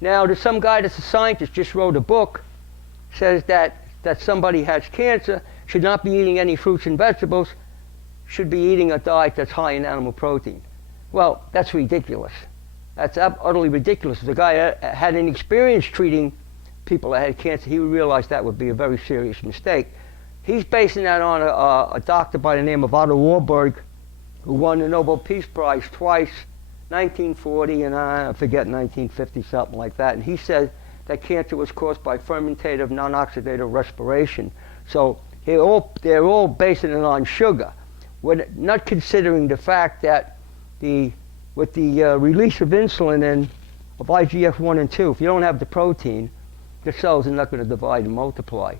Now, there's some guy that's a scientist, just wrote a book, says that somebody has cancer, should not be eating any fruits and vegetables, should be eating a diet that's high in animal protein. Well, that's ridiculous. That's utterly ridiculous. If the guy had any experience treating people that had cancer, he would realize that would be a very serious mistake. He's basing that on a doctor by the name of Otto Warburg, who won the Nobel Peace Prize twice, 1940 and I forget 1950, something like that. And he said that cancer was caused by fermentative non-oxidative respiration. So they're all basing it on sugar. We're not considering the fact that with the release of insulin and of IGF-1 and 2, if you don't have the protein, the cells are not going to divide and multiply.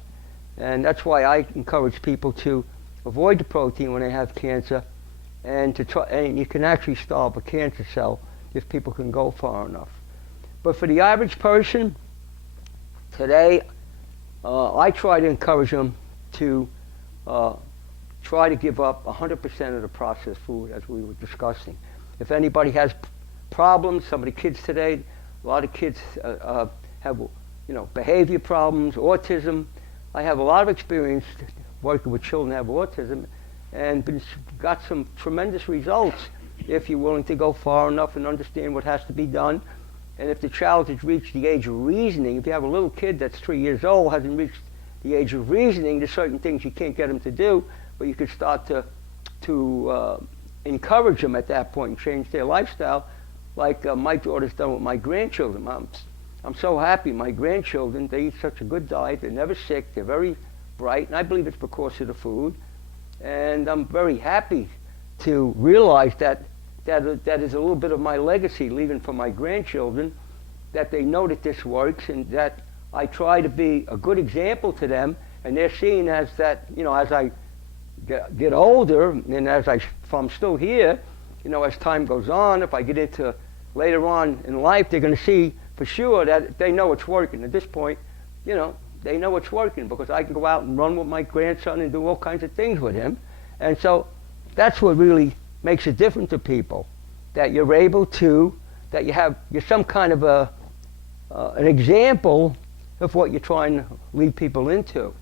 And that's why I encourage people to avoid the protein when they have cancer, and and you can actually starve a cancer cell if people can go far enough. But for the average person, today, I try to encourage them to try to give up 100% of the processed food, as we were discussing. If anybody has problems, some of the kids today, a lot of kids have behavior problems, autism. I have a lot of experience working with children that have autism, and got some tremendous results if you're willing to go far enough and understand what has to be done. And if the child has reached the age of reasoning, if you have a little kid that's 3 years old, hasn't reached the age of reasoning, there's certain things you can't get them to do, but you could start to encourage them at that point and change their lifestyle, like my daughter's done with my grandchildren. I'm so happy my grandchildren, they eat such a good diet, they're never sick, they're very bright, and I believe it's because of the food. And I'm very happy to realize that is a little bit of my legacy leaving for my grandchildren, that they know that this works and that I try to be a good example to them, and they're seeing as that, as I get older, and if I'm still here, as time goes on, if I get into later on in life, they're going to see for sure that they know it's working. At this point, they know it's working because I can go out and run with my grandson and do all kinds of things with him. And so that's what really makes it different to people, that you're able to, that you're some kind of an example of what you're trying to lead people into.